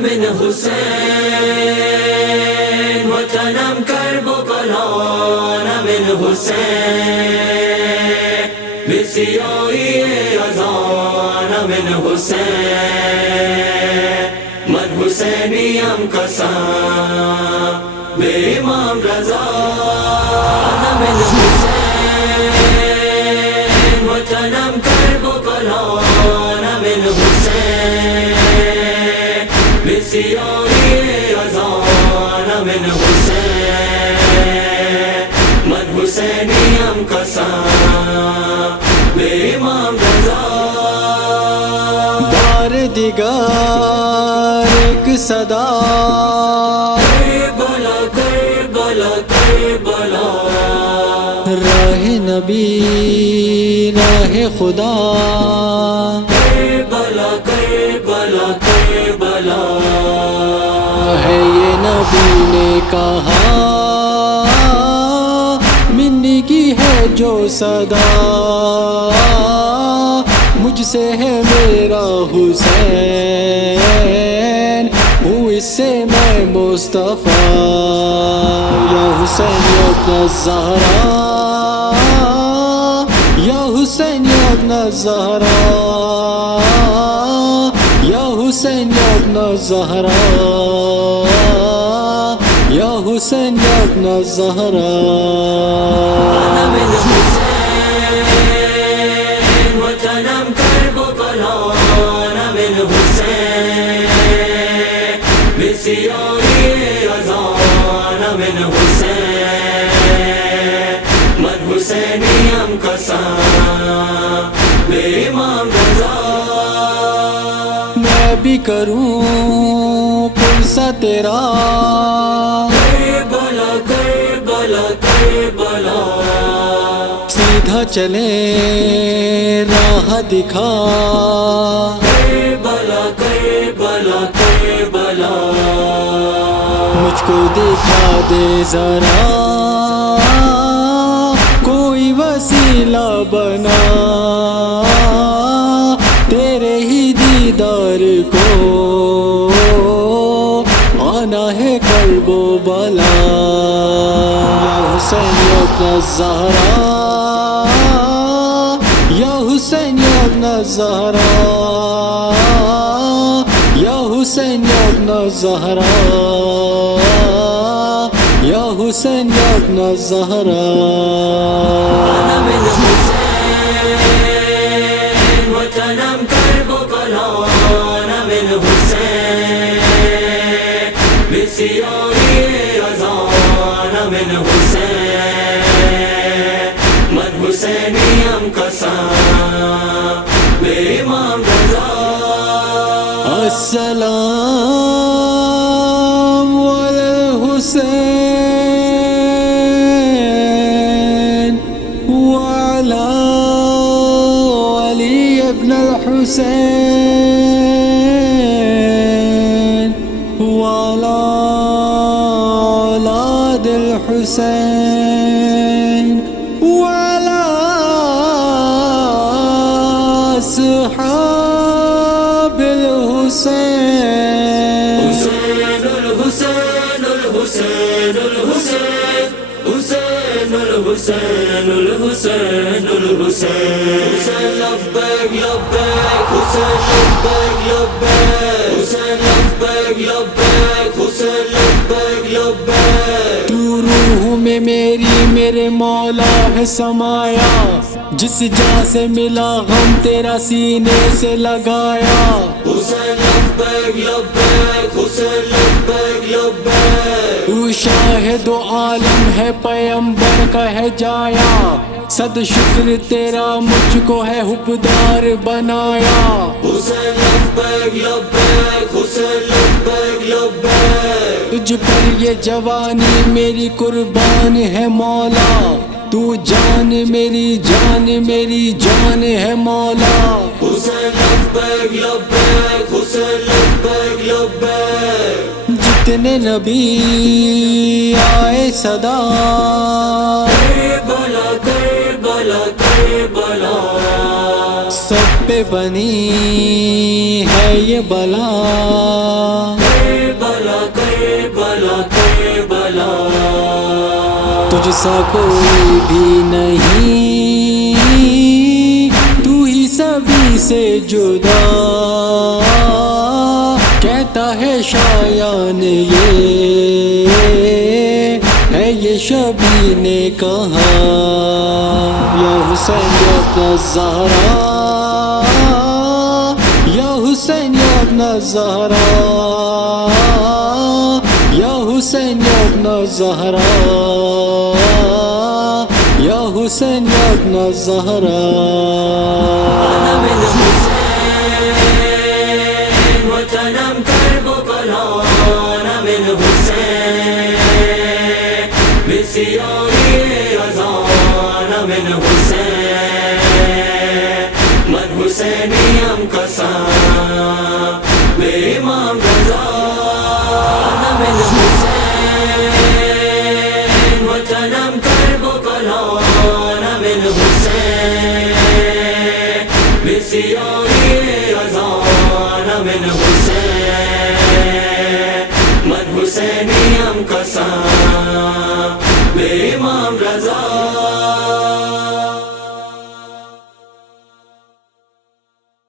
من حسین وطنم کرب و بلا من حسین بسیاہی اذان من حسین من حسینیم قسم بے امام رضا من حسین وطنم کرب و بلا من حسین بسیاہی اذان من حسین من حسینیم قسم بے امام رضا بار دیگر ایک صدا کربلا کربلا کربلا راہ نبی راہ خدا کربلا کربلا کربلا ہے یہ نبی نے کہا منی کی ہے جو صدا مجھ سے ہے میرا حسین ہوں اس سے میں مصطفیٰ یا حسین یا ابن زہرا یا حسین یا ابن زہرا یا حسین یا ابن زہرا یا حسین یا ابن زہرا من حسین وطنم کرب و بلا من حسین بسیاہی اذان من حسین من حسینیم قسم بے امام رضا میں بھی کروں پرسہ تیرا کربلا کربلا کربلا سیدھا چلے راہ دکھا کربلا کربلا کربلا مجھ کو دکھا دے ذرا کوئی وسیلہ بنا تیرے ہی دیدار کو آنا ہے قلب و بلا یا حسین یا ابن زہرا یا حسین یا ابن زہرا یا حسین یا ابن زہرا یا حسین یا ابن زہرا من حسین وطنم کرب و بلا من حسین بسیاہی اذان من حسین من حسینیم قسم بے امام رضا السلام علی الحسین وعلی علی ابن الحسین وعلی اولاد الحسین وعلی اصحاب الحسین حسین الحسین الحسین الحسین حسین الحسین الحسین الحسین حسین لبیک لبیک حسین لبیک لبیک حسین لبیک لبیک حسین لبیک لبیک تو روح میں میری میرے مولا ہے سمایا جس جا سے ملا غم تیرا سینے سے لگایا حسین لبیک لبیک حسین لبیک لبیک تو شاہد و عالم ہے پیمبر کا ہے جایا صد شکر تیرا مجھ کو ہے حبدار بنایا حسین لبیک لبیک حسین لبیک لبیک تجھ پر یہ جوانی میری قربان ہے مولا تو جان میری جان ہے مولا حسین لبیک لبیک حسین لبیک لبیک جتنے نبی آئے صدا کربلا کربلا کربلا سب پہ بنی ہے یہ بلا تجھ سا کوئی بھی نہیں، تو ہی سبھی سے جدا، کہتا ہے شایان یہ ہے یہ شبی نے کہا، یا حسین یا ابن زہرا، یا حسین یا ابن زہرا، یا حسین یا ابن زہرا، یا حسین یا ابن زہرا. أنا من حسين وتنام كربلاء، أنا من حسين بسياهي رضا، أنا من حسين من حسینیم قسم بے امام رضا. أنا من حسين وتنام كربلاء، أنا من حسين بسیاهی رضا، أنا من حسین من حسینیم قسم بے امام رضا.